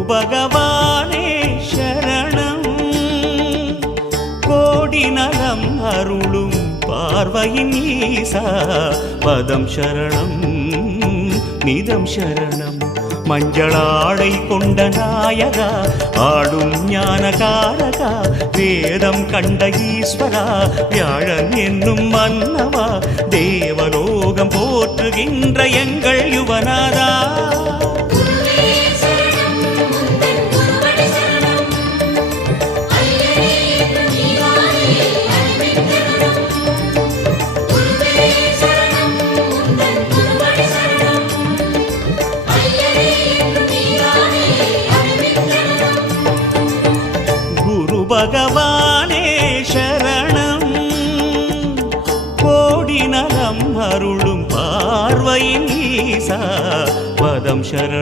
பகவானே சரணம் கோடி நலம் அருளும் பார்வையின் ஈசா பதம் சரணம் நிதம் சரணம் மஞ்சளாடை கொண்ட நாயகா ஆடும் ஞானகாரகா வேதம் கண்ட ஈஸ்வரா வியாழன் என்னும் மன்னவா தேவலோகம் போற்றுகின்ற எங்கள் யுவனாதா பகவானே சரணம் கோடி நலம் அருளும் பார்வையின் ஈசா பதம் சரணம்